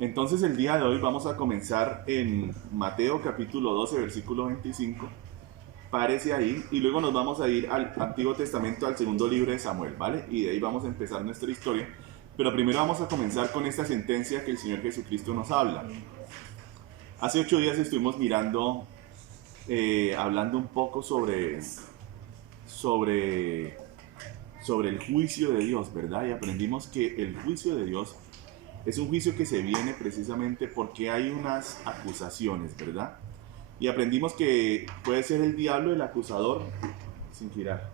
Entonces el día de hoy vamos a comenzar en Mateo capítulo 12, versículo 25. Párese ahí y luego nos vamos a ir al Antiguo Testamento, al segundo libro de Samuel, ¿vale? Y de ahí vamos a empezar nuestra historia. Pero primero vamos a comenzar con esta sentencia que el Señor Jesucristo nos habla. Hace 8 días estuvimos mirando, hablando un poco sobre el juicio de Dios, ¿verdad? Y aprendimos que el juicio de Dios es un juicio que se viene precisamente porque hay unas acusaciones, ¿verdad? Y aprendimos que puede ser el diablo el acusador, sin girar.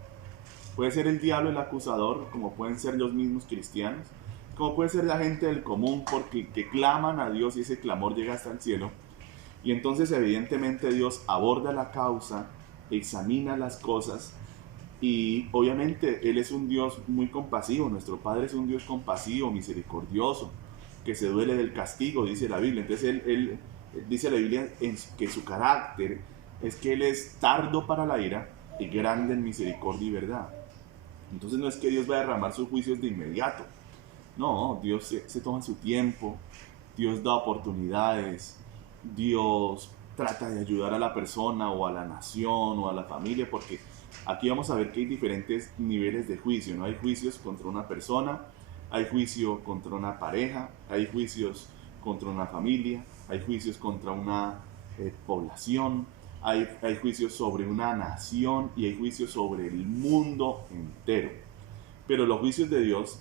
Puede ser el diablo el acusador, como pueden ser los mismos cristianos, como puede ser la gente del común, porque que claman a Dios y ese clamor llega hasta el cielo. Y entonces evidentemente Dios aborda la causa, examina las cosas y obviamente Él es un Dios muy compasivo. Nuestro Padre es un Dios compasivo, misericordioso, que se duele del castigo, dice la Biblia. Entonces él dice la Biblia que su carácter es que Él es tardo para la ira y grande en misericordia y verdad. Entonces no es que Dios va a derramar sus juicios de inmediato. No, Dios se toma su tiempo, Dios da oportunidades, Dios trata de ayudar a la persona o a la nación o a la familia, porque aquí vamos a ver que hay diferentes niveles de juicio, ¿no? Hay juicios contra una persona, hay juicio contra una pareja, hay juicios contra una familia, hay juicios contra una población, hay juicios sobre una nación y hay juicios sobre el mundo entero. Pero los juicios de Dios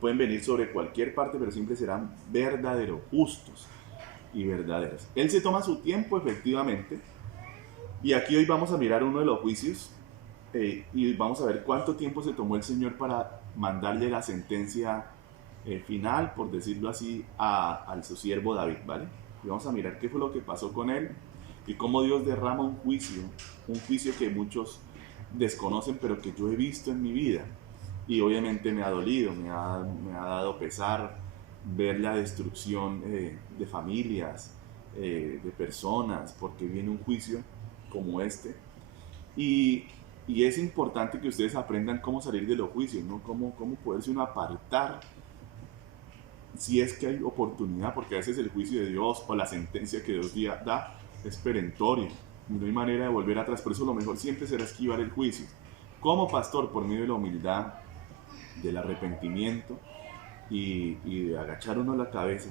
pueden venir sobre cualquier parte, pero siempre serán verdaderos, justos y verdaderos. Él se toma su tiempo efectivamente, y aquí hoy vamos a mirar uno de los juicios y vamos a ver cuánto tiempo se tomó el Señor para mandarle la sentencia final, por decirlo así, a su siervo David, ¿vale? Y vamos a mirar qué fue lo que pasó con él y cómo Dios derrama un juicio que muchos desconocen, pero que yo he visto en mi vida. Y obviamente me ha dolido, me ha dado pesar ver la destrucción de familias, de personas, porque viene un juicio como este. Y es importante que ustedes aprendan cómo salir de los juicios, ¿no? Cómo poderse uno apartar si es que hay oportunidad, porque a veces el juicio de Dios o la sentencia que Dios da es perentoria. No hay manera de volver atrás, por eso lo mejor siempre será esquivar el juicio. Como pastor, por medio de la humildad, del arrepentimiento y de agachar uno la cabeza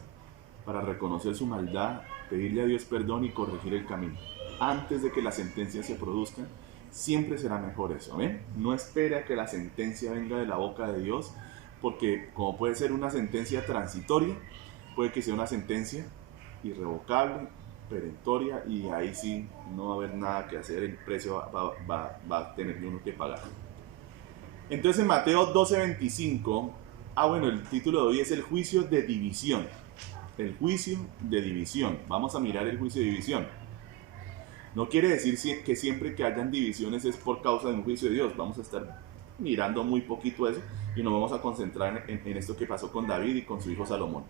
para reconocer su maldad, pedirle a Dios perdón y corregir el camino. Antes de que la sentencia se produzca, siempre será mejor eso, ¿ven? No espere a que la sentencia venga de la boca de Dios, porque como puede ser una sentencia transitoria, puede que sea una sentencia irrevocable, perentoria, y ahí sí no va a haber nada que hacer, el precio va a tener uno que pagar. Entonces en Mateo 12:25, bueno, el título de hoy es el juicio de división. El juicio de división. Vamos a mirar el juicio de división. No quiere decir que siempre que hayan divisiones es por causa de un juicio de Dios. Vamos a estar mirando muy poquito eso y nos vamos a concentrar en esto que pasó con David y con su hijo Salomón.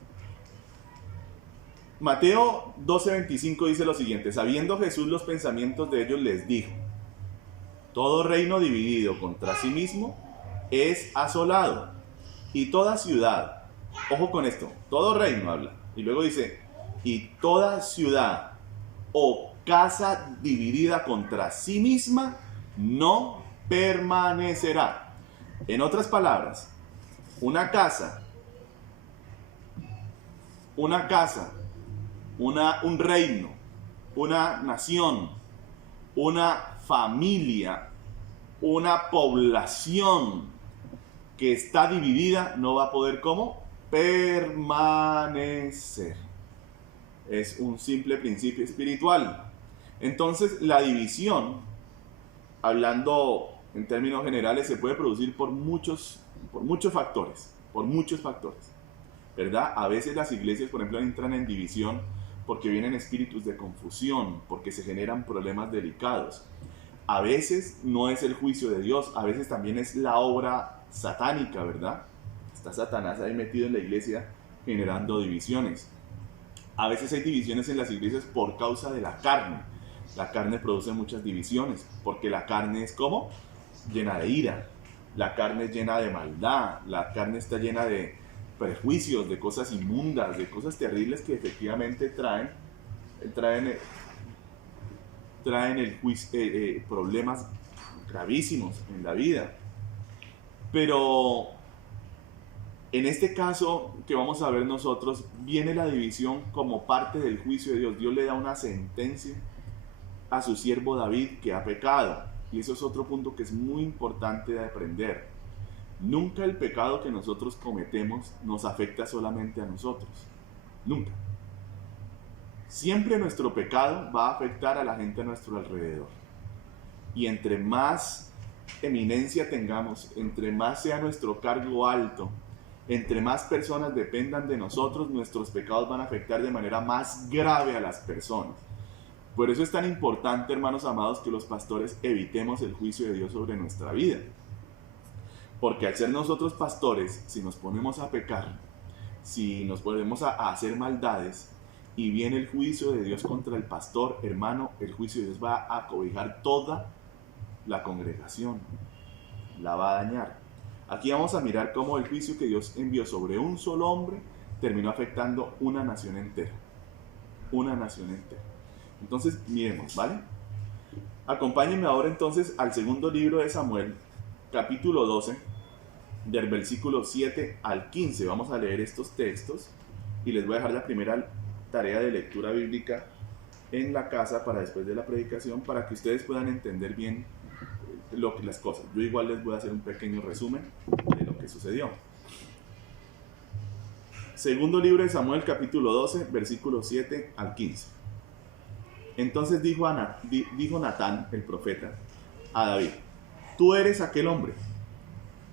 Mateo 12:25 dice lo siguiente: sabiendo Jesús los pensamientos de ellos, les dijo: todo reino dividido contra sí mismo es asolado, y toda ciudad, ojo con esto, todo reino habla, y luego dice, y toda ciudad o casa dividida contra sí misma no permanecerá. En otras palabras, una casa, un reino, una nación, una familia, una población que está dividida no va a poder, ¿cómo? Permanecer. Es un simple principio espiritual. Entonces, la división, hablando en términos generales, se puede producir por muchos factores, ¿verdad? A veces las iglesias, por ejemplo, entran en división porque vienen espíritus de confusión, porque se generan problemas delicados. A veces no es el juicio de Dios, a veces también es la obra satánica, ¿verdad? Está Satanás ahí metido en la iglesia generando divisiones. A veces hay divisiones en las iglesias por causa de la carne. La carne produce muchas divisiones, porque la carne es como llena de ira, la carne es llena de maldad, la carne está llena de prejuicios, de cosas inmundas, de cosas terribles que efectivamente traen problemas gravísimos en la vida. Pero en este caso que vamos a ver nosotros, viene la división como parte del juicio de Dios. Dios le da una sentencia a su siervo David que ha pecado. Y eso es otro punto que es muy importante de aprender. Nunca el pecado que nosotros cometemos nos afecta solamente a nosotros. Nunca. Siempre nuestro pecado va a afectar a la gente a nuestro alrededor. Y entre más eminencia tengamos, entre más sea nuestro cargo alto, entre más personas dependan de nosotros, nuestros pecados van a afectar de manera más grave a las personas. Por eso es tan importante, hermanos amados, que los pastores evitemos el juicio de Dios sobre nuestra vida. Porque al ser nosotros pastores, si nos ponemos a pecar, si nos ponemos a hacer maldades, y viene el juicio de Dios contra el pastor, hermano, el juicio de Dios va a cobijar toda la congregación, la va a dañar. Aquí vamos a mirar cómo el juicio que Dios envió sobre un solo hombre terminó afectando una nación entera. Una nación entera. Entonces, miremos, ¿vale? Acompáñenme ahora entonces al segundo libro de Samuel, capítulo 12, del versículo 7 al 15. Vamos a leer estos textos y les voy a dejar la primera tarea de lectura bíblica en la casa para después de la predicación, para que ustedes puedan entender bien las cosas. Yo igual les voy a hacer un pequeño resumen de lo que sucedió. Segundo libro de Samuel, capítulo 12, versículos 7 al 15. Entonces dijo Natán, el profeta, a David: tú eres aquel hombre.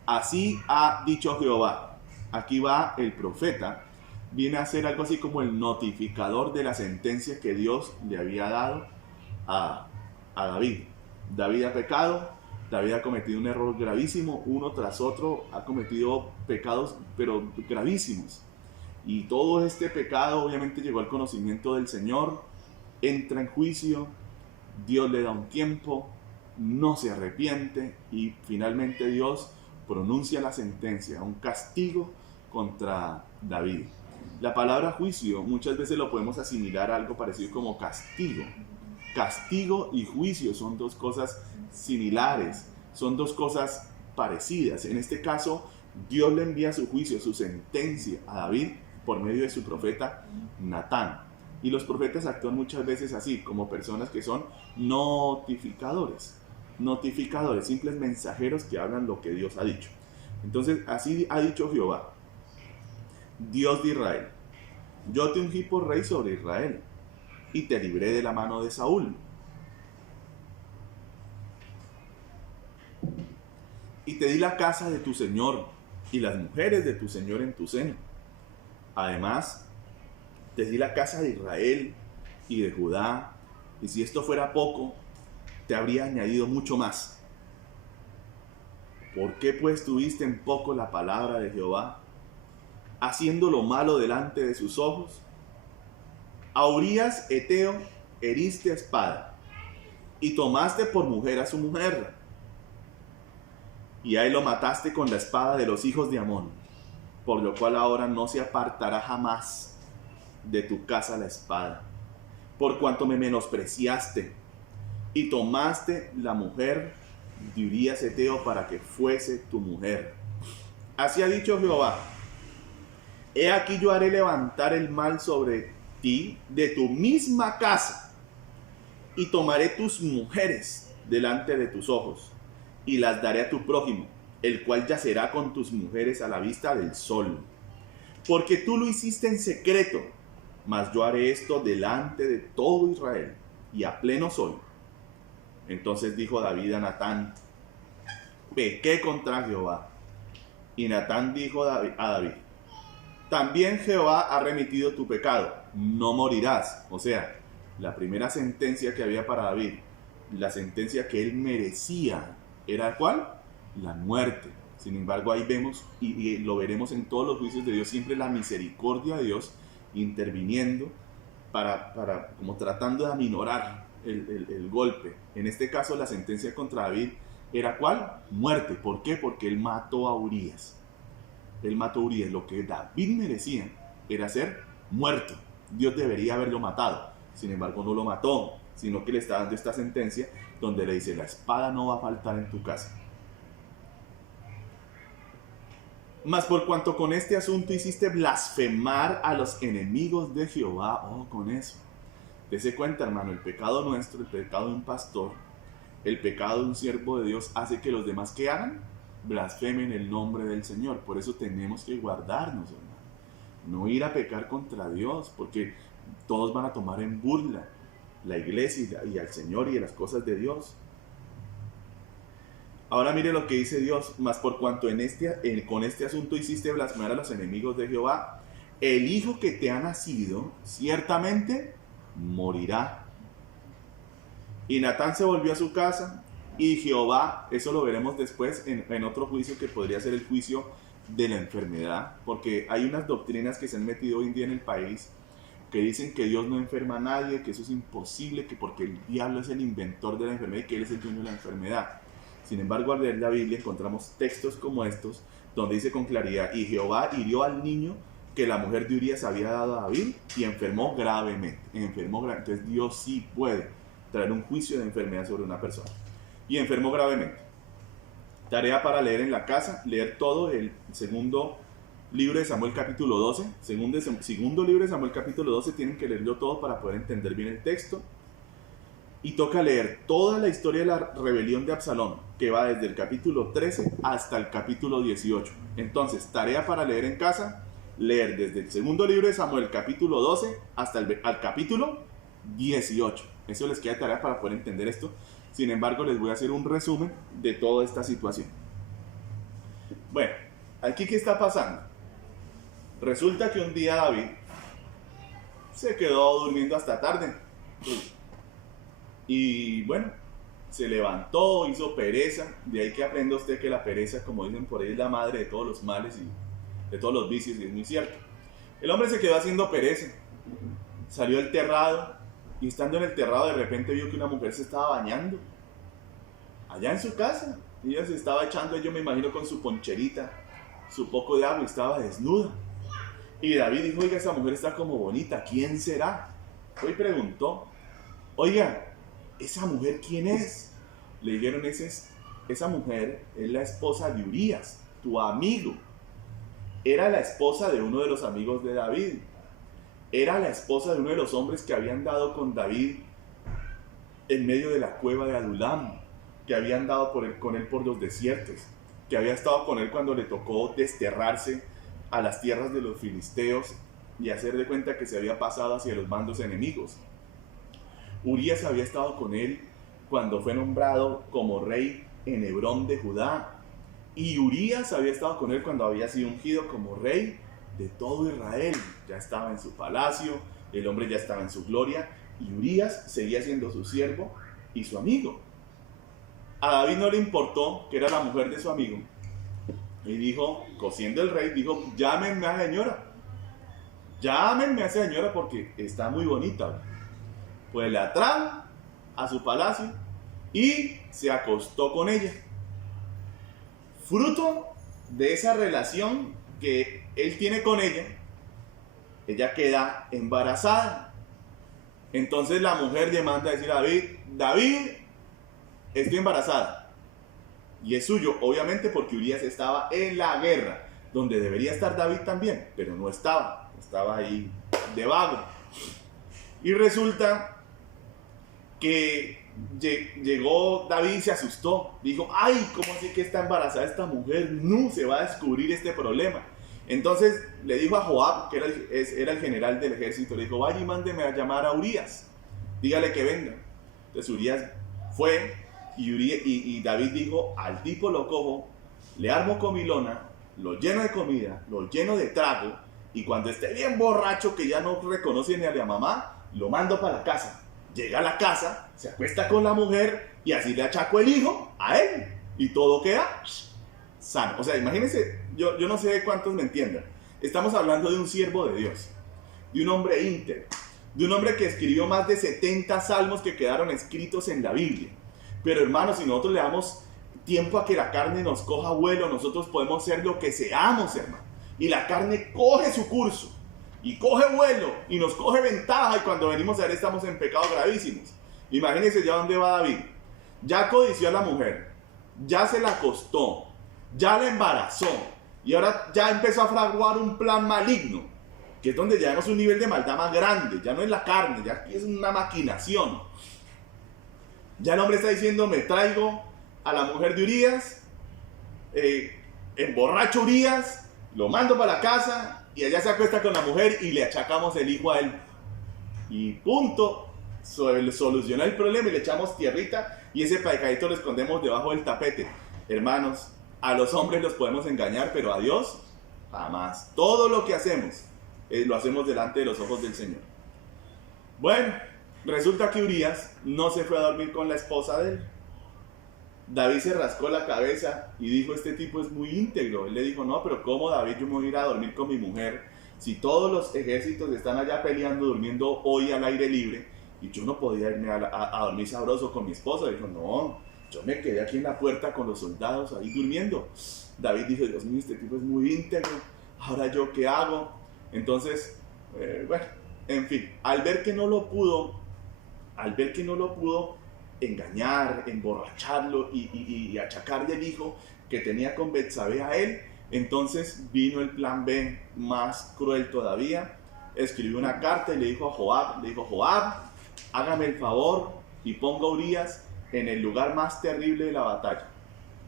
Así ha dicho Jehová. Aquí va el profeta, viene a ser algo así como el notificador de la sentencia que Dios le había dado a David. David ha pecado, David ha cometido un error gravísimo, uno tras otro ha cometido pecados pero gravísimos. Y todo este pecado obviamente llegó al conocimiento del Señor, entra en juicio, Dios le da un tiempo, no se arrepiente y finalmente Dios pronuncia la sentencia, un castigo contra David. La palabra juicio muchas veces lo podemos asimilar a algo parecido como castigo. Castigo y juicio son dos cosas similares, son dos cosas parecidas. En este caso, Dios le envía su juicio, su sentencia a David por medio de su profeta Natán. Y los profetas actúan muchas veces así, como personas que son notificadores, simples mensajeros que hablan lo que Dios ha dicho. Entonces, así ha dicho Jehová, Dios de Israel: yo te ungí por rey sobre Israel, y te libré de la mano de Saúl, y te di la casa de tu señor, y las mujeres de tu señor en tu seno. Además, te di la casa de Israel y de Judá, y si esto fuera poco, te habría añadido mucho más. ¿Por qué pues tuviste en poco la palabra de Jehová, haciendo lo malo delante de sus ojos? A Urías Eteo heriste a espada, y tomaste por mujer a su mujer, y a él lo mataste con la espada de los hijos de Amón, por lo cual ahora no se apartará jamás de tu casa la espada, por cuanto me menospreciaste, y tomaste la mujer de Urías Eteo para que fuese tu mujer. Así ha dicho Jehová: he aquí yo haré levantar el mal sobre ti de tu misma casa, y tomaré tus mujeres delante de tus ojos, y las daré a tu prójimo, el cual yacerá con tus mujeres a la vista del sol. Porque tú lo hiciste en secreto, mas yo haré esto delante de todo Israel, y a pleno sol. Entonces dijo David a Natán: pequé contra Jehová. Y Natán dijo a David: también Jehová ha remitido tu pecado, no morirás. O sea, la primera sentencia que había para David, la sentencia que él merecía, ¿era cuál? La muerte. Sin embargo, ahí vemos, y lo veremos en todos los juicios de Dios, siempre la misericordia de Dios interviniendo para como tratando de aminorar el golpe. En este caso, la sentencia contra David era ¿cuál? Muerte. ¿Por qué? Porque él mató a Urías. Él mató a Urias. Lo que David merecía era ser muerto. Dios debería haberlo matado. Sin embargo, no lo mató, sino que le está dando esta sentencia donde le dice: la espada no va a faltar en tu casa. Mas por cuanto con este asunto hiciste blasfemar a los enemigos de Jehová. Oh, con eso. Dese cuenta, hermano, el pecado nuestro, el pecado de un pastor, el pecado de un siervo de Dios hace que los demás que hagan blasfemen el nombre del Señor. Por eso tenemos que guardarnos, hermano. No ir a pecar contra Dios, porque todos van a tomar en burla la iglesia y al Señor y a las cosas de Dios. Ahora mire lo que dice Dios: mas por cuanto con este asunto hiciste blasfemar a los enemigos de Jehová, el hijo que te ha nacido ciertamente morirá. Y Natán se volvió a su casa, y Jehová, eso lo veremos después en otro juicio que podría ser el juicio de la enfermedad, porque hay unas doctrinas que se han metido hoy en día en el país que dicen que Dios no enferma a nadie, que eso es imposible, que porque el diablo es el inventor de la enfermedad y que él es el dueño de la enfermedad. Sin embargo, al leer la Biblia encontramos textos como estos, donde dice con claridad: y Jehová hirió al niño que la mujer de Urías había dado a David y enfermó gravemente. Entonces Dios sí puede traer un juicio de enfermedad sobre una persona. Y enfermó gravemente. Tarea para leer en la casa, leer todo el segundo libro de Samuel capítulo 12. Segundo libro de Samuel capítulo 12, tienen que leerlo todo para poder entender bien el texto. Y toca leer toda la historia de la rebelión de Absalón, que va desde el capítulo 13 hasta el capítulo 18. Entonces, tarea para leer en casa: leer desde el segundo libro de Samuel, capítulo 12, hasta el capítulo 18. Eso les queda tarea para poder entender esto. Sin embargo, les voy a hacer un resumen de toda esta situación. Bueno, aquí ¿qué está pasando? Resulta que un día David se quedó durmiendo hasta tarde. Y bueno, se levantó, hizo pereza. De ahí que aprenda usted que la pereza, como dicen por ahí, es la madre de todos los males y de todos los vicios, y es muy cierto. El hombre se quedó haciendo pereza, salió al terrado, y estando en el terrado de repente vio que una mujer se estaba bañando allá en su casa. Ella se estaba echando, yo me imagino, con su poncherita, su poco de agua, y estaba desnuda. Y David dijo: oiga, esa mujer está como bonita, ¿quién será? Hoy preguntó: oiga, ¿esa mujer quién es? Le dijeron: esa mujer es la esposa de Urías, tu amigo. Era la esposa de uno de los amigos de David. Era la esposa de uno de los hombres que habían dado con David en medio de la cueva de Adulam, que habían dado con él por los desiertos, que había estado con él cuando le tocó desterrarse a las tierras de los filisteos y hacer de cuenta que se había pasado hacia los bandos enemigos. Urías había estado con él cuando fue nombrado como rey en Hebrón de Judá. Y Urías había estado con él cuando había sido ungido como rey de todo Israel. Ya estaba en su palacio, el hombre ya estaba en su gloria, y Urías seguía siendo su siervo y su amigo. A David no le importó que era la mujer de su amigo. Y dijo, siendo el rey, dijo: llámenme a esa señora. Llámenme a esa señora porque está muy bonita. Pues la trajo a su palacio y se acostó con ella. Fruto de esa relación que él tiene con ella, ella queda embarazada. Entonces la mujer le manda a decir a David: David, estoy embarazada. Y es suyo, obviamente, porque Urías estaba en la guerra, donde debería estar David también, pero no estaba ahí de vago. Y resulta que llegó David y se asustó. Dijo: ay, ¿cómo así que está embarazada esta mujer? No, se va a descubrir este problema. Entonces le dijo a Joab, que era el general del ejército, le dijo: vaya y mándeme a llamar a Urías, dígale que venga. Entonces Urías fue, y David dijo: al tipo lo cojo, le armo comilona, lo lleno de comida, lo lleno de trago, y cuando esté bien borracho, que ya no reconoce ni a la mamá, lo mando para la casa. Llega a la casa, se acuesta con la mujer, y así le achacó el hijo a él, y todo queda sano. O sea, imagínense, yo no sé cuántos me entiendan. Estamos hablando de un siervo de Dios, de un hombre íntegro, de un hombre que escribió más de 70 salmos que quedaron escritos en la Biblia. Pero hermanos, si nosotros le damos tiempo a que la carne nos coja vuelo, nosotros podemos ser lo que seamos, hermano. y la carne coge su curso y coge vuelo y nos coge ventaja, y cuando venimos a ver estamos en pecados gravísimos. Imagínense ya dónde va David. Ya codició a la mujer, ya se la acostó, ya la embarazó, y ahora ya empezó a fraguar un plan maligno, que es donde llegamos a un nivel de maldad más grande. Ya no es la carne, ya aquí es una maquinación. Ya el hombre está diciendo: me traigo a la mujer de Urías, emborracho Urías, lo mando para la casa y allá se acuesta con la mujer y le achacamos el hijo a él. Y punto, soluciona el problema y le echamos tierrita y ese pecadito lo escondemos debajo del tapete. Hermanos, a los hombres los podemos engañar, pero a Dios jamás. Todo lo que hacemos, lo hacemos delante de los ojos del Señor. Bueno, resulta que Urías no se fue a dormir con la esposa de él. David se rascó la cabeza y dijo: este tipo es muy íntegro. Él le dijo: no, pero ¿cómo, David, yo me voy a ir a dormir con mi mujer si todos los ejércitos están allá peleando, durmiendo hoy al aire libre, y yo no podía irme a dormir sabroso con mi esposa? Dijo: no, yo me quedé aquí en la puerta con los soldados ahí durmiendo. David dijo: Dios mío, este tipo es muy íntegro, ¿ahora yo qué hago? Entonces, bueno, en fin, al ver que no lo pudo engañar, emborracharlo y achacarle el hijo que tenía con Betsabé a él, entonces vino el plan B más cruel todavía. Escribió una carta y le dijo a Joab: hágame el favor y ponga a Urías en el lugar más terrible de la batalla.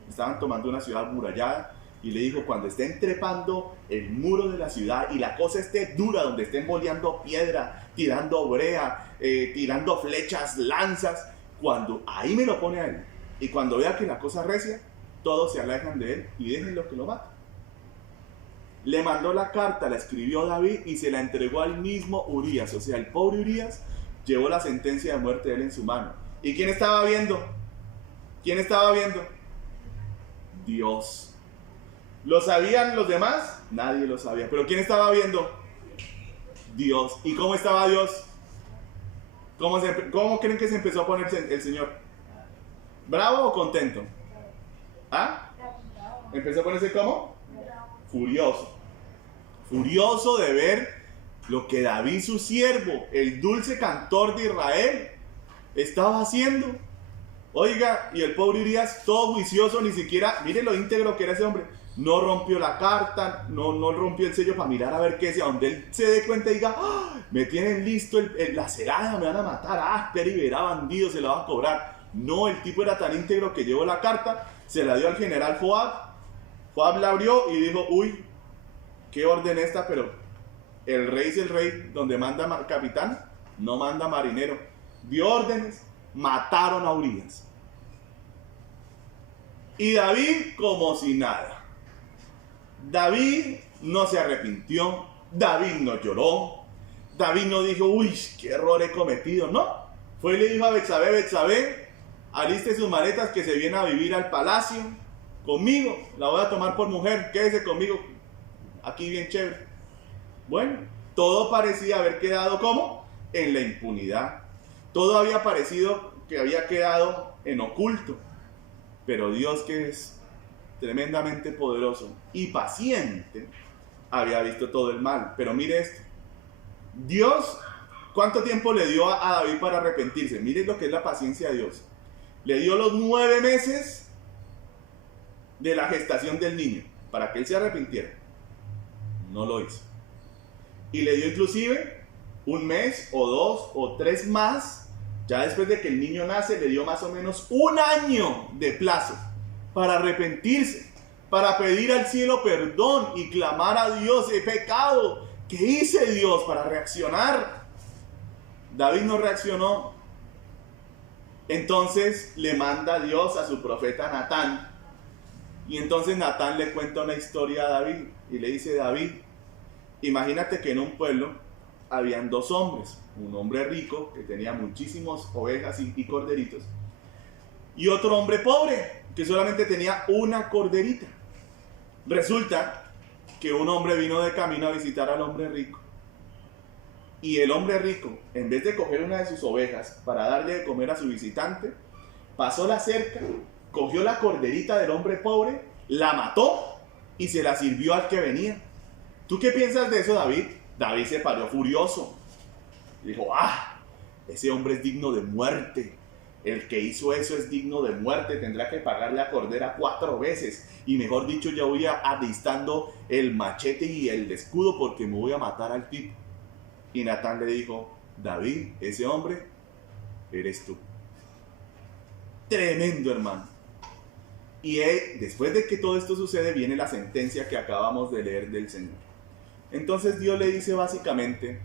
Estaban tomando una ciudad amurallada, y le dijo: cuando estén trepando el muro de la ciudad y la cosa esté dura, donde estén boleando piedra, tirando brea, tirando flechas, lanzas, cuando ahí me lo pone a él, y cuando vea que la cosa recia, todos se alejan de él y déjenlo que lo mate. Le mandó la carta, la escribió David y se la entregó al mismo Urías. O sea, el pobre Urías llevó la sentencia de muerte de él en su mano. ¿Y quién estaba viendo? ¿Quién estaba viendo? Dios. ¿Lo sabían los demás? Nadie lo sabía. ¿Pero quién estaba viendo? Dios. ¿Y cómo estaba Dios? ¿Cómo creen que se empezó a poner el Señor? ¿Bravo o contento? ¿Ah? ¿Empezó a ponerse cómo? Furioso. Furioso de ver lo que David, su siervo, el dulce cantor de Israel, estaba haciendo. Oiga, y el pobre Urías, todo juicioso, ni siquiera, mire lo íntegro que era ese hombre, no rompió la carta, no rompió el sello para mirar a ver qué decía, donde él se dé cuenta y diga: ¡ah! Me tienen listo la cerada, me van a matar, verá bandido, se la van a cobrar. No, el tipo era tan íntegro que llevó la carta, se la dio al general Joab. Joab la abrió y dijo: uy, qué orden esta, pero el rey es el rey, donde manda capitán, no manda marinero. Dio órdenes, mataron a Urías. Y David como si nada. David no se arrepintió, David no lloró, David no dijo: uy, qué error he cometido. No, fue y le dijo a Betsabé: aliste sus maletas que se viene a vivir al palacio conmigo, la voy a tomar por mujer, quédese conmigo aquí bien chévere. Bueno, todo parecía haber quedado ¿cómo? En la impunidad. Todo había parecido que había quedado en oculto, pero Dios, que es tremendamente poderoso y paciente, había visto todo el mal. Pero mire esto, Dios, ¿cuánto tiempo le dio a David para arrepentirse? Mire lo que es la paciencia de Dios. Le dio los 9 meses de la gestación del niño para que él se arrepintiera. No lo hizo. Y le dio inclusive 1 mes o 2 o 3 más. Ya después de que el niño nace, le dio más o menos 1 año de plazo para arrepentirse, para pedir al cielo perdón y clamar a Dios: he pecado, ¿qué hice, Dios?, para reaccionar. David no reaccionó. Entonces le manda Dios a su profeta Natán, y entonces Natán le cuenta una historia a David y le dice: David, imagínate que en un pueblo habían 2 hombres, un hombre rico que tenía muchísimas ovejas y corderitos, y otro hombre pobre que solamente tenía 1 corderita. Resulta que un hombre vino de camino a visitar al hombre rico, y el hombre rico, en vez de coger una de sus ovejas para darle de comer a su visitante, pasó la cerca, cogió la corderita del hombre pobre, la mató y se la sirvió al que venía. ¿Tú qué piensas de eso, David? David se paró furioso. Dijo, ese hombre es digno de muerte. El que hizo eso es digno de muerte. Tendrá que pagarle a Cordera 4 veces. Y mejor dicho, ya voy alistando el machete y el escudo porque me voy a matar al tipo. Y Natán le dijo, David, ese hombre eres tú. Tremendo, hermano. Y después de que todo esto sucede, viene la sentencia que acabamos de leer del Señor. Entonces Dios le dice básicamente,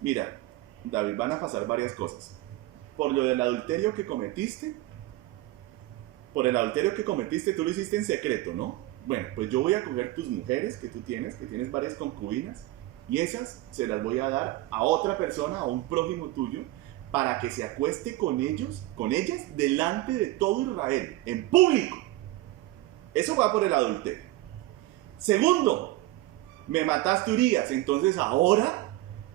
mira, David, van a pasar varias cosas. Por lo del adulterio que cometiste, tú lo hiciste en secreto, ¿no? Bueno, pues yo voy a coger tus mujeres que tienes varias concubinas, y esas se las voy a dar a otra persona, a un prójimo tuyo, para que se acueste con ellas delante de todo Israel, en público. Eso va por el adulterio. Segundo, me mataste Urías, entonces ahora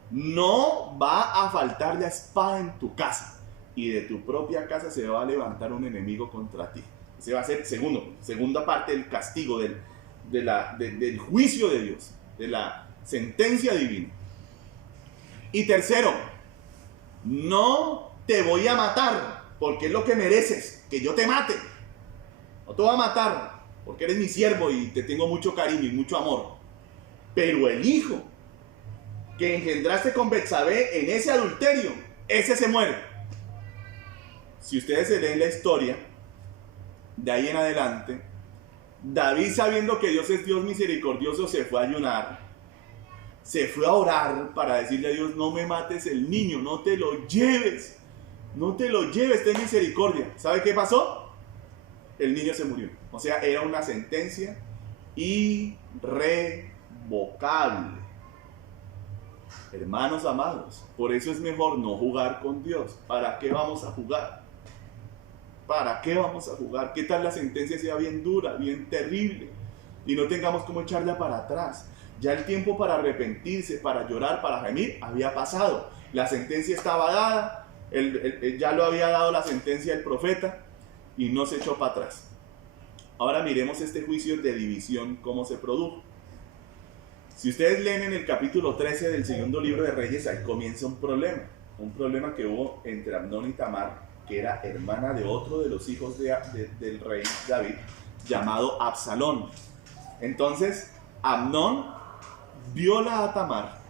no va a faltar la espada en tu casa, y de tu propia casa se va a levantar un enemigo contra ti. Ese va a ser segunda parte del castigo, del juicio de Dios, de la sentencia divina. Y tercero, no te voy a matar porque es lo que mereces, que yo te mate. No te voy a matar porque eres mi siervo y te tengo mucho cariño y mucho amor. Pero el hijo que engendraste con Betsabé en ese adulterio, ese se muere. Si ustedes se leen la historia, de ahí en adelante, David, sabiendo que Dios es Dios misericordioso, se fue a ayunar, se fue a orar para decirle a Dios, no me mates el niño, no te lo lleves, ten misericordia. ¿Sabe qué pasó? El niño se murió. O sea, era una sentencia irrevocable. Hermanos amados, por eso es mejor no jugar con Dios. ¿Para qué vamos a jugar? ¿Qué tal la sentencia sea bien dura, bien terrible, y no tengamos cómo echarla para atrás? Ya el tiempo para arrepentirse, para llorar, para gemir, había pasado. La sentencia estaba dada, ya lo había dado la sentencia el profeta, y no se echó para atrás. Ahora miremos este juicio de división, cómo se produjo. Si ustedes leen en el capítulo 13 del segundo libro de Reyes, ahí comienza un problema que hubo entre Amnón y Tamar, que era hermana de otro de los hijos del rey David, llamado Absalón. Entonces, Amnón viola a Tamar.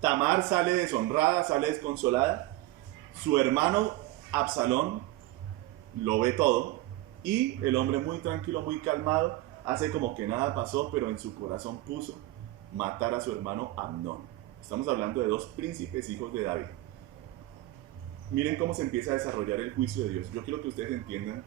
Tamar sale deshonrada, sale desconsolada. Su hermano Absalón lo ve todo, y el hombre muy tranquilo, muy calmado, hace como que nada pasó, pero en su corazón puso matar a su hermano Amnón. Estamos hablando de dos príncipes hijos de David. Miren cómo se empieza a desarrollar el juicio de Dios. Yo quiero que ustedes entiendan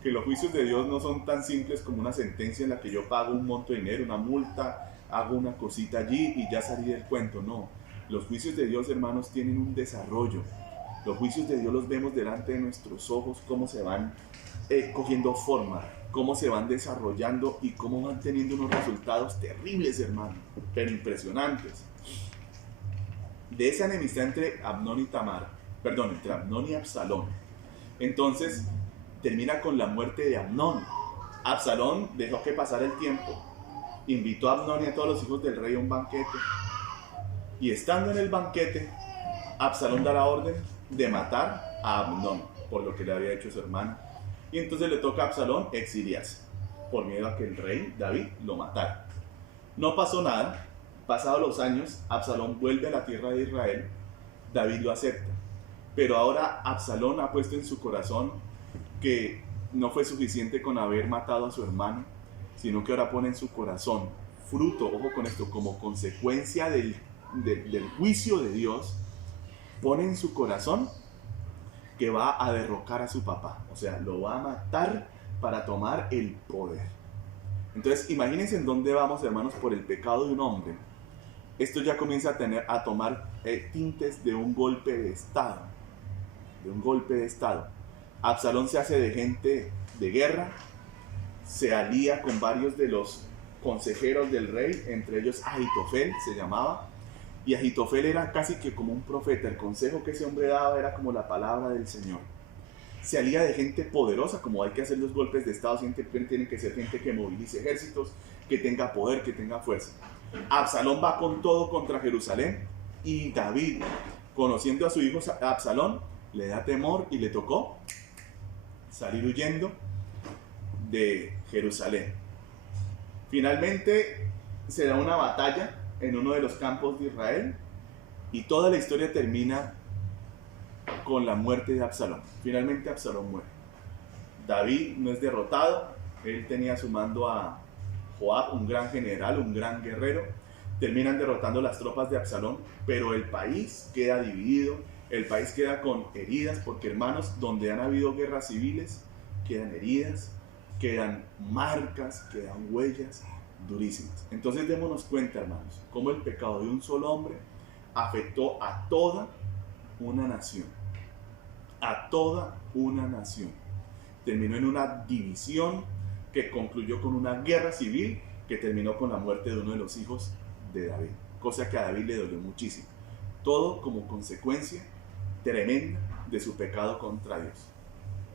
que los juicios de Dios no son tan simples como una sentencia en la que yo pago un monto de dinero, una multa, hago una cosita allí y ya salí del cuento. No, los juicios de Dios, hermanos, tienen un desarrollo. Los juicios de Dios los vemos delante de nuestros ojos, cómo se van cogiendo forma, cómo se van desarrollando y cómo van teniendo unos resultados terribles, hermano, pero impresionantes. De esa enemistad entre Amnón y Absalón. Entonces termina con la muerte de Amnón. Absalón dejó que pasara el tiempo, invitó a Amnón y a todos los hijos del rey a un banquete, y estando en el banquete, Absalón da la orden de matar a Amnón por lo que le había hecho a su hermano, y entonces le toca a Absalón exiliarse por miedo a que el rey David lo matara. No pasó nada. Pasados los años, Absalón vuelve a la tierra de Israel, David lo acepta, pero ahora Absalón ha puesto en su corazón que no fue suficiente con haber matado a su hermano, sino que ahora pone en su corazón, fruto, ojo con esto, como consecuencia del juicio de Dios, pone en su corazón que va a derrocar a su papá, o sea, lo va a matar para tomar el poder. Entonces, imagínense en dónde vamos, hermanos, por el pecado de un hombre. Esto ya comienza a tomar tintes de un golpe de Estado. Absalón se hace de gente de guerra, se alía con varios de los consejeros del rey, entre ellos Ahitofel se llamaba, y Ahitofel era casi que como un profeta. El consejo que ese hombre daba era como la palabra del Señor. se alía de gente poderosa, como hay que hacer los golpes de Estado, siempre tienen que ser gente que movilice ejércitos, que tenga poder, que tenga fuerza. Absalón va con todo contra Jerusalén y David, conociendo a su hijo Absalón, le da temor y le tocó salir huyendo de Jerusalén. Finalmente se da una batalla en uno de los campos de Israel y toda la historia termina con la muerte de Absalón. Finalmente Absalón muere. David no es derrotado, él tenía a su mando a Joab, un gran general, un gran guerrero. Terminan derrotando las tropas de Absalón, pero el país queda dividido, el país queda con heridas, porque hermanos, donde han habido guerras civiles, quedan heridas, quedan marcas, quedan huellas durísimas. Entonces démonos cuenta, hermanos, cómo el pecado de un solo hombre afectó a toda una nación. A toda una nación. Terminó en una división que concluyó con una guerra civil que terminó con la muerte de uno de los hijos de David, cosa que a David le dolió muchísimo. Todo como consecuencia tremenda de su pecado contra Dios.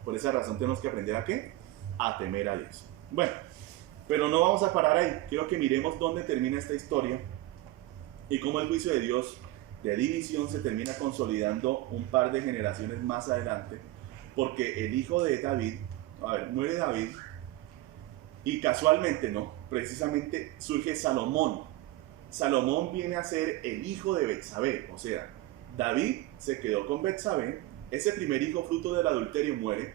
Por esa razón tenemos que aprender ¿a qué? A temer a Dios. Bueno, pero no vamos a parar ahí. Quiero que miremos dónde termina esta historia y cómo el juicio de Dios de división se termina consolidando un par de generaciones más adelante, porque el hijo de David, muere David y casualmente no, precisamente surge Salomón. Salomón viene a ser el hijo de Betsabé, o sea, David se quedó con Betsabé, ese primer hijo fruto del adulterio muere,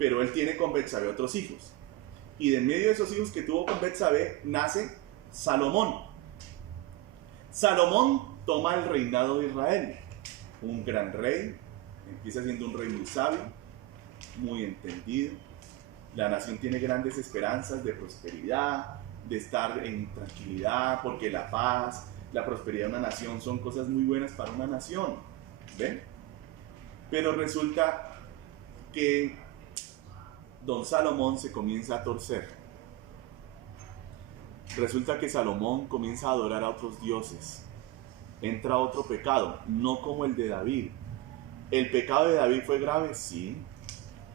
pero él tiene con Betsabé otros hijos. Y de en medio de esos hijos que tuvo con Betsabé nace Salomón. Salomón toma el reinado de Israel, un gran rey, empieza siendo un rey muy sabio, muy entendido. La nación tiene grandes esperanzas de prosperidad, de estar en tranquilidad, porque la paz, la prosperidad de una nación son cosas muy buenas para una nación, ¿ven? Pero resulta que don Salomón se comienza a torcer. Resulta que Salomón comienza a adorar a otros dioses. Entra otro pecado, no como el de David. ¿El pecado de David fue grave? Sí.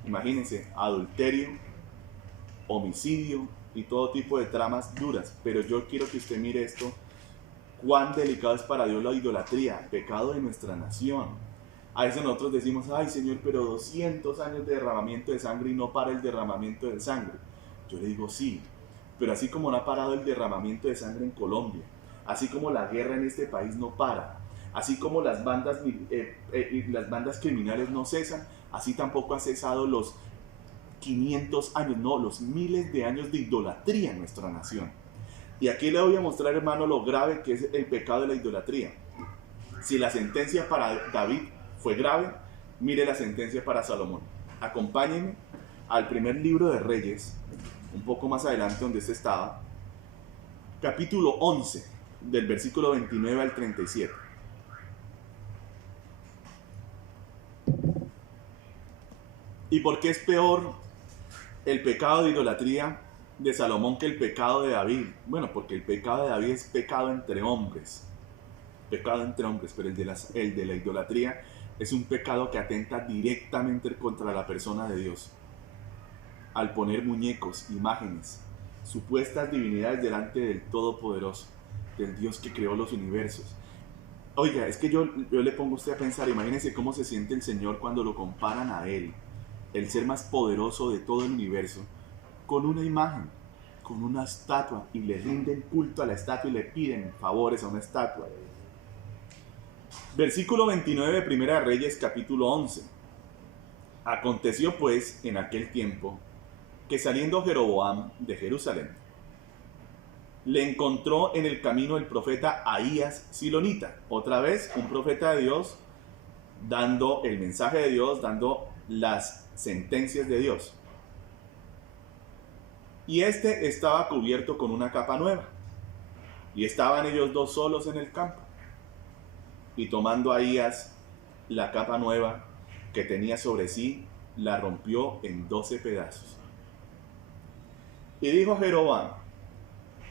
Imagínense, adulterio, homicidio y todo tipo de tramas duras. Pero yo quiero que usted mire esto, cuán delicado es para Dios la idolatría, pecado de nuestra nación. A veces nosotros decimos, ay Señor, pero 200 años de derramamiento de sangre y no para el derramamiento de sangre. Yo le digo sí, pero así como no ha parado el derramamiento de sangre en Colombia, así como la guerra en este país no para, así como las bandas criminales no cesan, así tampoco ha cesado los 500 años, no, los miles de años de idolatría en nuestra nación. Y aquí le voy a mostrar, hermano, lo grave que es el pecado de la idolatría. Si la sentencia para David fue grave, mire la sentencia para Salomón. Acompáñenme al primer libro de Reyes, un poco más adelante donde este estaba, capítulo 11, del versículo 29 al 37. ¿Y por qué es peor el pecado de idolatría de Salomón que el pecado de David? Bueno, porque el pecado de David es pecado entre hombres. Pecado entre hombres, pero el de la idolatría es un pecado que atenta directamente contra la persona de Dios. Al poner muñecos, imágenes, supuestas divinidades delante del Todopoderoso, del Dios que creó los universos. Oiga, es que yo le pongo a usted a pensar, imagínese cómo se siente el Señor cuando lo comparan a Él, el ser más poderoso de todo el universo, con una imagen, con una estatua, y le rinden culto a la estatua y le piden favores a una estatua. Versículo 29 de Primera de Reyes, capítulo 11. Aconteció pues en aquel tiempo que saliendo Jeroboam de Jerusalén, le encontró en el camino el profeta Ahías Silonita, otra vez un profeta de Dios, dando el mensaje de Dios, dando las sentencias de Dios. Y este estaba cubierto con una capa nueva, y estaban ellos dos solos en el campo. Y tomando Ahías la capa nueva que tenía sobre sí, la rompió en 12 pedazos. Y dijo Jeroboam: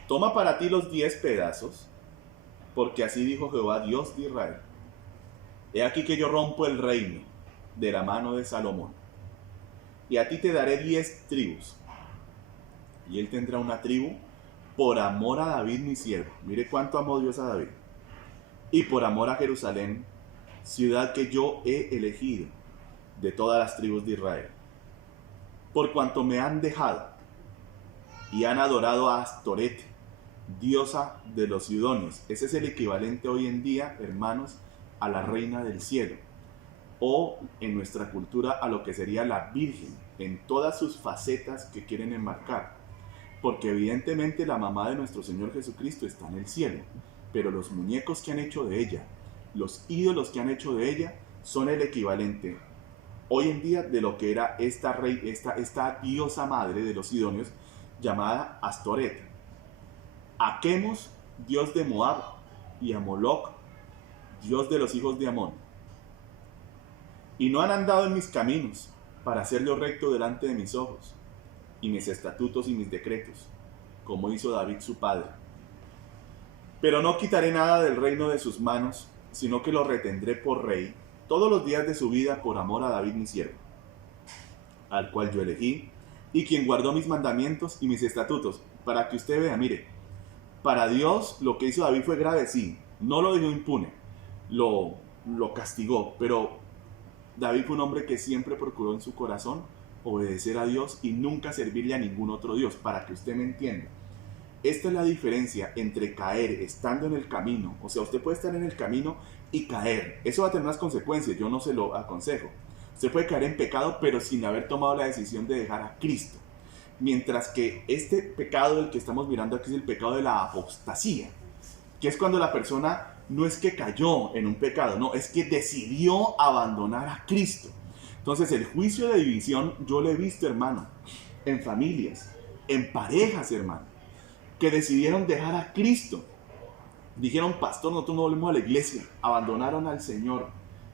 toma para ti los 10 pedazos, porque así dijo Jehová, Dios de Israel: he aquí que yo rompo el reino de la mano de Salomón, y a ti te daré 10 tribus. Y él tendrá una tribu por amor a David mi siervo. Mire cuánto amó Dios a David. Y por amor a Jerusalén, ciudad que yo he elegido de todas las tribus de Israel. Por cuanto me han dejado y han adorado a Astoret, diosa de los sidonios. Ese es el equivalente hoy en día, hermanos, a la reina del cielo, o en nuestra cultura a lo que sería la Virgen, en todas sus facetas que quieren enmarcar, porque evidentemente la mamá de nuestro Señor Jesucristo está en el cielo, pero los muñecos que han hecho de ella, los ídolos que han hecho de ella, son el equivalente hoy en día de lo que era esta diosa madre de los sidonios, llamada Astoret, a Quemos, dios de Moab, y a Moloc, dios de los hijos de Amón. Y no han andado en mis caminos para hacer lo recto delante de mis ojos, y mis estatutos y mis decretos, como hizo David su padre. Pero no quitaré nada del reino de sus manos, sino que lo retendré por rey todos los días de su vida por amor a David mi siervo, al cual yo elegí, y quien guardó mis mandamientos y mis estatutos, para que usted vea, mire, para Dios lo que hizo David fue grave, sí, no lo dejó impune, lo castigó, pero David fue un hombre que siempre procuró en su corazón obedecer a Dios y nunca servirle a ningún otro Dios, para que usted me entienda. Esta es la diferencia entre caer estando en el camino, o sea, usted puede estar en el camino y caer, eso va a tener unas consecuencias, yo no se lo aconsejo. Usted puede caer en pecado, pero sin haber tomado la decisión de dejar a Cristo. Mientras que este pecado del que estamos mirando aquí es el pecado de la apostasía, que es cuando la persona no es que cayó en un pecado, no, es que decidió abandonar a Cristo. Entonces el juicio de división yo lo he visto, hermano, en familias, en parejas, hermano, que decidieron dejar a Cristo. Dijeron, pastor, nosotros no volvemos a la iglesia, abandonaron al Señor,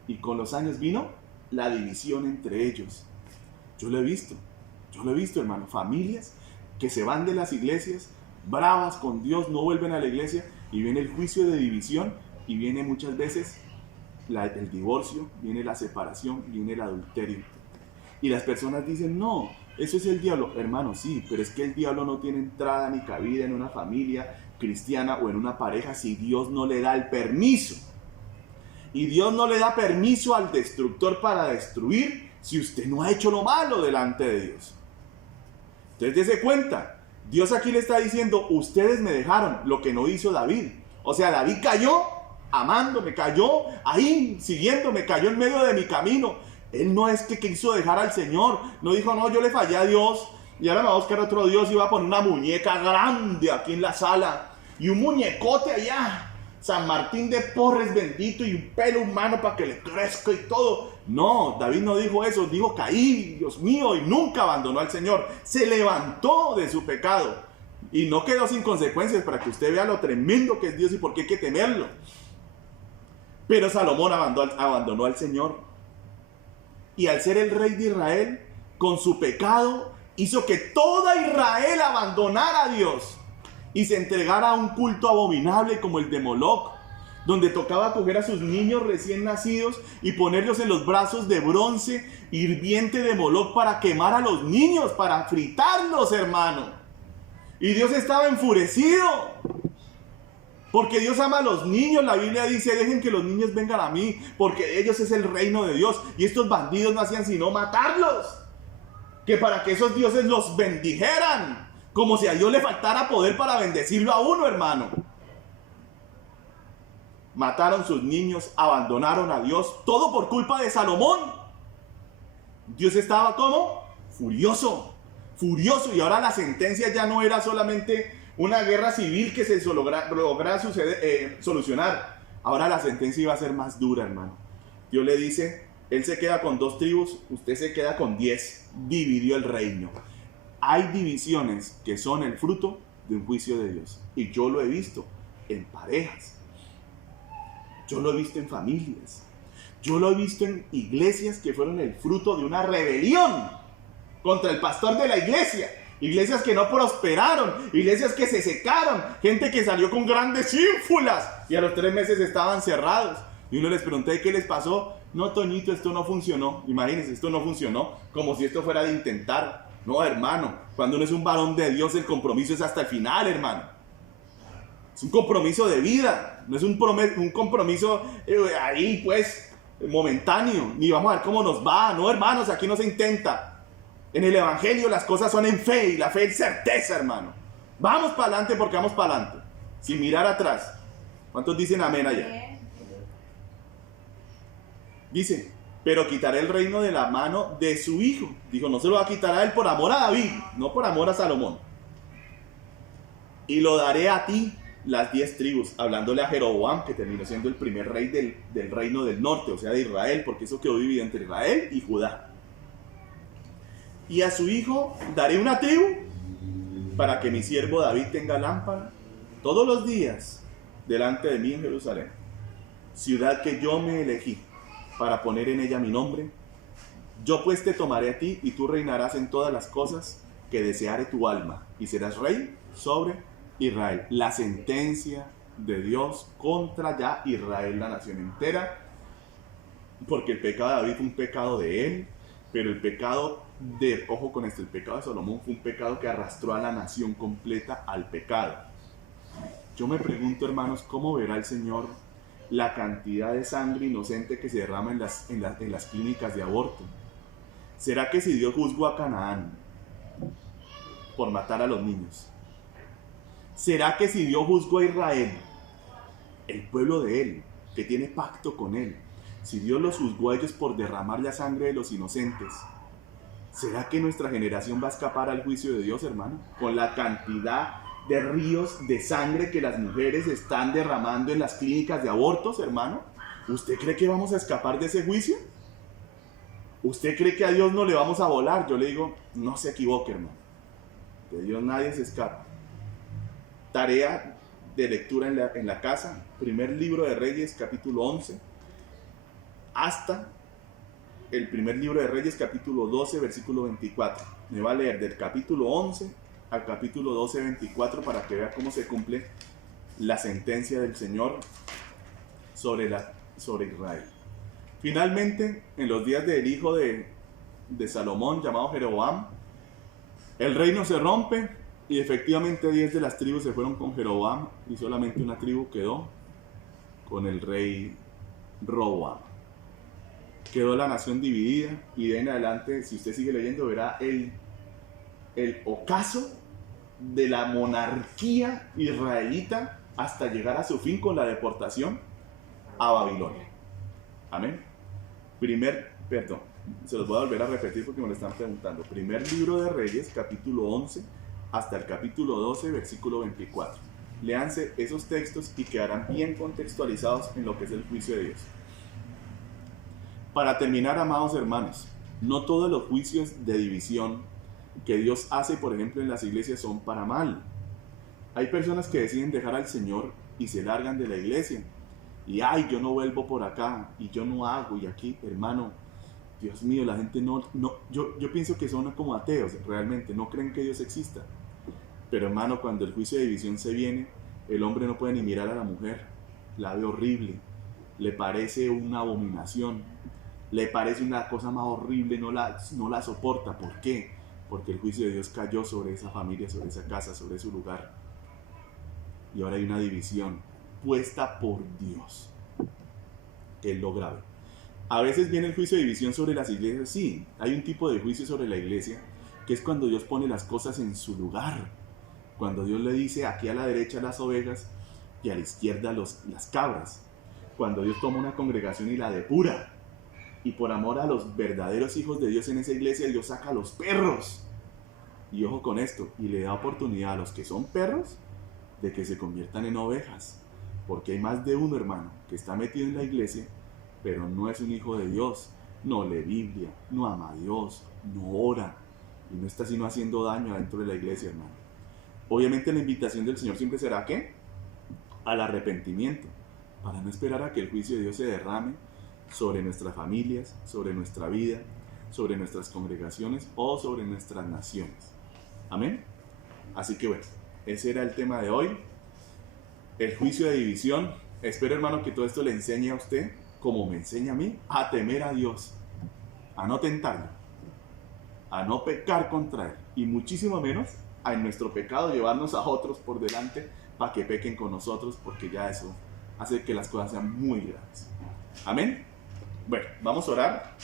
y con los años vino la división entre ellos. Yo lo he visto, hermano, familias que se van de las iglesias, bravas con Dios, no vuelven a la iglesia, y viene el juicio de división, y viene muchas veces el divorcio, viene la separación, viene el adulterio. Y las personas dicen, no, eso es el diablo. Hermano, sí, pero es que el diablo no tiene entrada ni cabida en una familia cristiana o en una pareja si Dios no le da el permiso. Y Dios no le da permiso al destructor para destruir si usted no ha hecho lo malo delante de Dios. Entonces dése cuenta, Dios aquí le está diciendo, ustedes me dejaron lo que no hizo David. O sea, David cayó amándome, cayó ahí siguiéndome, cayó en medio de mi camino. Él no es que quiso dejar al Señor, no dijo, no, yo le fallé a Dios y ahora me va a buscar otro Dios y va a poner una muñeca grande aquí en la sala y un muñecote allá, San Martín de Porres bendito, y un pelo humano para que le crezca y todo. No, David no dijo eso, dijo, caí, Dios mío, y nunca abandonó al Señor. Se levantó de su pecado y no quedó sin consecuencias, para que usted vea lo tremendo que es Dios y por qué hay que temerlo. Pero Salomón abandonó al Señor, y al ser el rey de Israel, con su pecado, hizo que toda Israel abandonara a Dios y se entregara a un culto abominable como el de Moloc, donde tocaba coger a sus niños recién nacidos y ponerlos en los brazos de bronce hirviente de Moloc para quemar a los niños, para fritarlos, hermano. Y Dios estaba enfurecido, porque Dios ama a los niños. La Biblia dice, dejen que los niños vengan a mí, porque ellos es el reino de Dios. Y estos bandidos no hacían sino matarlos, que para que esos dioses los bendijeran, como si a Dios le faltara poder para bendecirlo a uno, hermano. Mataron sus niños, abandonaron a Dios, todo por culpa de Salomón. Dios estaba como furioso, y ahora la sentencia ya no era solamente una guerra civil que se lograra solucionar. Ahora la sentencia iba a ser más dura, hermano. Dios le dice, él se queda con 2 tribus, usted se queda con 10. Dividió el reino. Hay divisiones que son el fruto de un juicio de Dios. Y yo lo he visto en parejas. Yo lo he visto en familias. Yo lo he visto en iglesias que fueron el fruto de una rebelión contra el pastor de la iglesia. Iglesias que no prosperaron, iglesias que se secaron, gente que salió con grandes ínfulas y a los 3 meses estaban cerrados. Y uno les pregunté qué les pasó No, Toñito, esto no funcionó. Imagínense, esto no funcionó, como si esto fuera de intentar. No, hermano, cuando uno es un varón de Dios, el compromiso es hasta el final, hermano. Es un compromiso de vida, no es un compromiso ahí pues momentáneo, ni vamos a ver cómo nos va. No, hermanos, aquí no se intenta. En el evangelio las cosas son en fe, y la fe es certeza, hermano. Vamos para adelante porque vamos para adelante, sin mirar atrás. ¿Cuántos dicen amén allá? Dice, pero quitaré el reino de la mano de su hijo. Dijo, no se lo va a quitar a él por amor a David, no por amor a Salomón. Y lo daré a ti, las 10 tribus, hablándole a Jeroboam, que terminó siendo el primer rey del reino del norte, o sea, de Israel, porque eso quedó dividido entre Israel y Judá. Y a su hijo daré una tribu, para que mi siervo David tenga lámpara todos los días delante de mí en Jerusalén, ciudad que yo me elegí para poner en ella mi nombre. Yo pues te tomaré a ti, y tú reinarás en todas las cosas que deseare tu alma, y serás rey sobre Israel. La sentencia de Dios contra ya Israel, la nación entera, porque el pecado de David fue un pecado de él, pero el pecado ojo con esto, el pecado de Salomón fue un pecado que arrastró a la nación completa al pecado. Yo me pregunto, hermanos, ¿cómo verá el Señor la cantidad de sangre inocente que se derrama en las clínicas de aborto? ¿Será que si Dios juzgó a Canaán por matar a los niños, será que si Dios juzgó a Israel, el pueblo de él, que tiene pacto con él, si Dios los juzgó a ellos por derramar la sangre de los inocentes, será que nuestra generación va a escapar al juicio de Dios, hermano? Con la cantidad de ríos de sangre que las mujeres están derramando en las clínicas de abortos, hermano. ¿Usted cree que vamos a escapar de ese juicio? ¿Usted cree que a Dios no le vamos a volar? Yo le digo, no se equivoque, hermano. De Dios nadie se escapa. Tarea de lectura en la casa, primer libro de Reyes, capítulo 11, hasta el primer libro de Reyes, capítulo 12, versículo 24. Me va a leer del capítulo 11 al capítulo 12, 24, para que vea cómo se cumple la sentencia del Señor sobre Israel. Finalmente, en los días del hijo de Salomón, llamado Jeroboam, el reino se rompe, y efectivamente 10 de las tribus se fueron con Jeroboam, y solamente una tribu quedó con el rey Roboam. Quedó la nación dividida, y de ahí en adelante, si usted sigue leyendo, verá el ocaso de la monarquía israelita hasta llegar a su fin con la deportación a Babilonia. Amén. Se los voy a volver a repetir porque me lo están preguntando. Primer libro de Reyes, capítulo 11, hasta el capítulo 12, versículo 24. Léanse esos textos y quedarán bien contextualizados en lo que es el juicio de Dios. Para terminar, amados hermanos, no todos los juicios de división que Dios hace, por ejemplo, en las iglesias son para mal. Hay personas que deciden dejar al Señor y se largan de la iglesia. Y yo no vuelvo por acá, y yo no hago, y aquí, hermano, Dios mío, la gente yo pienso que son como ateos, realmente, no creen que Dios exista. Pero hermano, cuando el juicio de división se viene, el hombre no puede ni mirar a la mujer, la ve horrible, le parece una abominación, le parece una cosa más horrible, no la soporta. ¿Por qué? Porque el juicio de Dios cayó sobre esa familia, sobre esa casa, sobre su lugar. Y ahora hay una división puesta por Dios, que es lo grave. A veces viene el juicio de división sobre las iglesias. Sí, hay un tipo de juicio sobre la iglesia, que es cuando Dios pone las cosas en su lugar. Cuando Dios le dice aquí a la derecha las ovejas y a la izquierda las cabras. Cuando Dios toma una congregación y la depura. Y por amor a los verdaderos hijos de Dios en esa iglesia, Dios saca a los perros. Y ojo con esto, y le da oportunidad a los que son perros de que se conviertan en ovejas. Porque hay más de uno, hermano, que está metido en la iglesia, pero no es un hijo de Dios, no lee Biblia, no ama a Dios, no ora, y no está sino haciendo daño adentro de la iglesia, hermano. Obviamente la invitación del Señor siempre será ¿qué? Al arrepentimiento, para no esperar a que el juicio de Dios se derrame sobre nuestras familias, sobre nuestra vida, sobre nuestras congregaciones o sobre nuestras naciones. Amén. Así que bueno, ese era el tema de hoy, el juicio de división. Espero, hermano, que todo esto le enseñe a usted como me enseña a mí, a temer a Dios, a no tentarlo, a no pecar contra Él, y muchísimo menos a en nuestro pecado llevarnos a otros por delante para que pequen con nosotros, porque ya eso hace que las cosas sean muy graves. Amén. Bueno, vamos a orar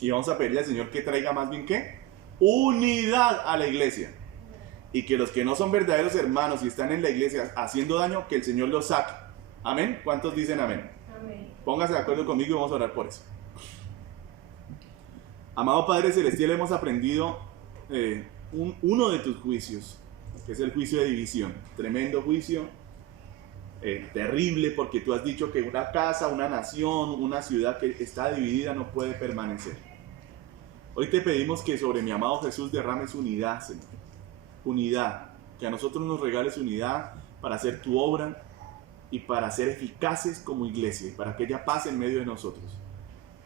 y vamos a pedirle al Señor que traiga más bien ¿qué? Unidad a la iglesia. Y que los que no son verdaderos hermanos y están en la iglesia haciendo daño, que el Señor los saque. Amén. ¿Cuántos dicen amén? Amén. Póngase de acuerdo conmigo y vamos a orar por eso. Amado Padre Celestial, hemos aprendido uno de tus juicios, que es el juicio de división. Tremendo juicio, terrible, porque tú has dicho que una casa, una nación, una ciudad que está dividida no puede permanecer. Hoy te pedimos que sobre mi amado Jesús derrames unidad, Señor. Unidad, que a nosotros nos regales unidad para hacer tu obra y para ser eficaces como iglesia y para que ella pase en medio de nosotros.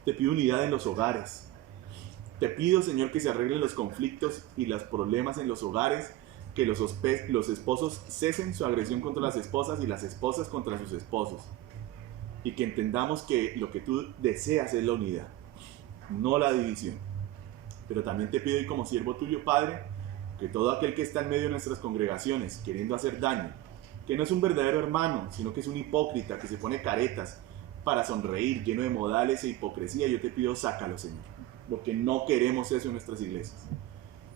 Te pido unidad en los hogares. Te pido, Señor, que se arreglen los conflictos y los problemas en los hogares, que los esposos cesen su agresión contra las esposas y las esposas contra sus esposos. Y que entendamos que lo que tú deseas es la unidad, no la división. Pero también te pido, y como siervo tuyo, Padre, que todo aquel que está en medio de nuestras congregaciones queriendo hacer daño, que no es un verdadero hermano, sino que es un hipócrita que se pone caretas para sonreír, lleno de modales e hipocresía, yo te pido, sácalo, Señor, porque no queremos eso en nuestras iglesias.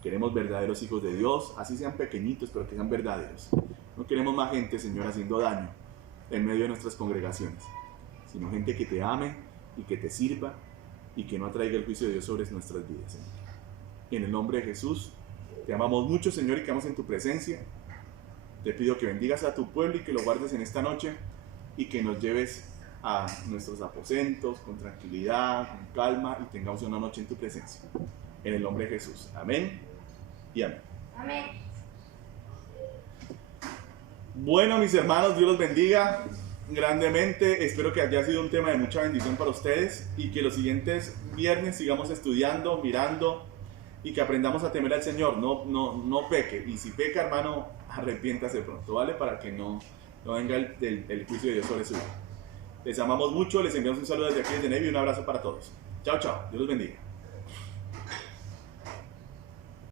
Queremos verdaderos hijos de Dios, así sean pequeñitos, pero que sean verdaderos. No queremos más gente, Señor, haciendo daño en medio de nuestras congregaciones, sino gente que te ame y que te sirva y que no atraiga el juicio de Dios sobre nuestras vidas, Señor. En el nombre de Jesús, te amamos mucho, Señor, y quedamos en tu presencia. Te pido que bendigas a tu pueblo y que lo guardes en esta noche y que nos lleves a nuestros aposentos con tranquilidad, con calma y tengamos una noche en tu presencia. En el nombre de Jesús. Amén y amén. Amén. Bueno, mis hermanos, Dios los bendiga grandemente. Espero que haya sido un tema de mucha bendición para ustedes y que los siguientes viernes sigamos estudiando, mirando y que aprendamos a temer al Señor. No peque. Y si peca, hermano, arrepiéntase pronto, ¿vale? Para que no venga el juicio de Dios sobre su vida. Les amamos mucho, les enviamos un saludo desde aquí desde Navy y un abrazo para todos. Chao, chao. Dios los bendiga.